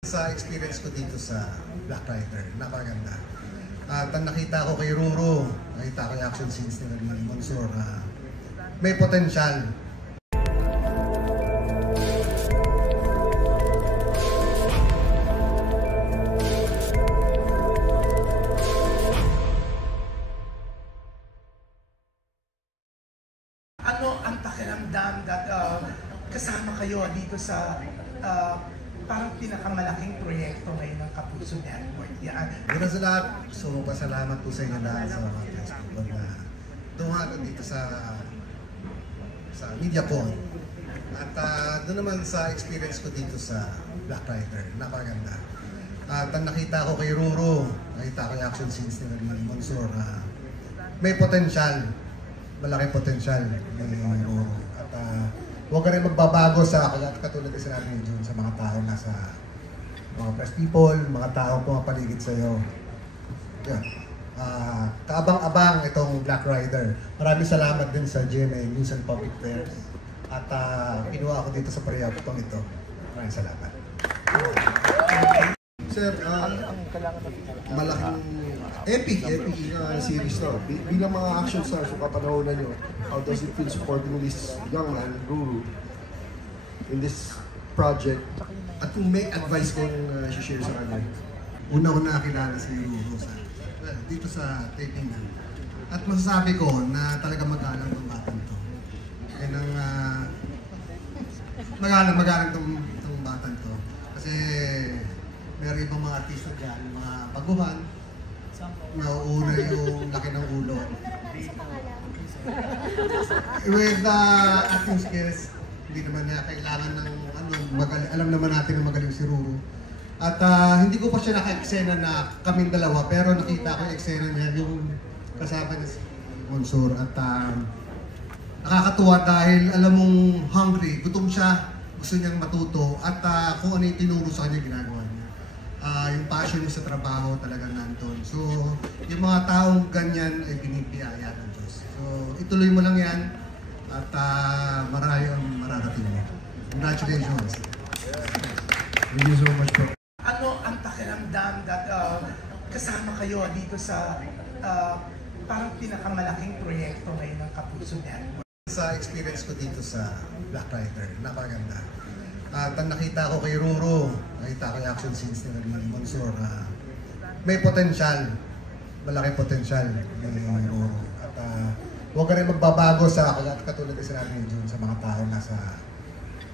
Sa experience ko dito sa Black Rider, napakaganda. At ang nakita ko kay Ruru, nakita ko yung action scenes ni Monsur, may potensyal. Ano ang pakiramdam that kasama kayo dito sa parang pinakamalaking proyekto ngayon ng Kapuso Network? Yan. Una sa lahat, so pasalamat po sa inyo lahat sa mga people na dumahan dito sa MediaCon. At doon naman sa experience ko dito sa Black Rider, napakaganda. At ang nakita ko kay Ruru, nakita ko yung action scenes ni Monsur, may potensyal, malaking potensyal ni Ruru. At huwag ka rin magbabago sa katulad na sinabi niyo sa mga tao na sa mga press people, mga tao pumapaligid sa iyo. Yan. Kaabang-abang itong Black Rider. Maraming salamat din sa GMA News and Public Affairs. At kinuha ako dito sa proyektong ito. Maraming salamat. Sir, malaking epic series to. Bilang mga action stars yung kapanahonan nyo, how does it feel supporting this young man, Ruru, in this project? At kung may advice kong share sa kanya? Una ko nakilala si Ruru dito sa taping na. At masasabi ko na talaga magalang itong batang to. Yan ang magalang itong batang to. Kasi meron ibang mga artista dyan, mga baguhan, nauuna yung laki ng ulo. With acting skills, hindi naman niya kailangan ng alam naman natin na magaling si Ruru. At hindi ko pa siya naka-eksena na kaming dalawa, pero nakita ko yung eksena niya, yung kasama niya si Monsur. At nakakatuwa dahil alam mong hungry, gutom siya, gusto niyang matuto, at kung ano yung tinuro sa kanya ginagawa niya. Yung passion niya sa trabaho talagang nandun. So, yung mga taong ganyan ay binibiyaya ng Diyos. So, ituloy mo lang yan at marami ang mararating mo. Congratulations! Thank you so much po. Ano ang pakiramdam that kasama kayo dito sa parang pinakamalaking proyekto ngayon ng Kapuso Network? Sa experience ko dito sa Black Rider, napakaganda. At ang nakita ko kay Ruru, nakita ko yung action scenes ni Monsur, may potensyal, malaking potensyal ni Ruru. At huwag ka rin magbabago sa katulad na sinabi niyo sa mga tao na sa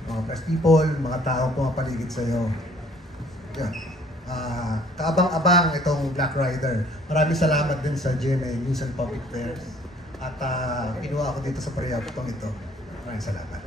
mga press people, mga tao pumapaligid sa iyo. Yan. Kaabang-abang itong Black Rider. Maraming salamat din sa GMA News and Public Affairs. At kinuha ako dito sa proyektong ito. Maraming salamat.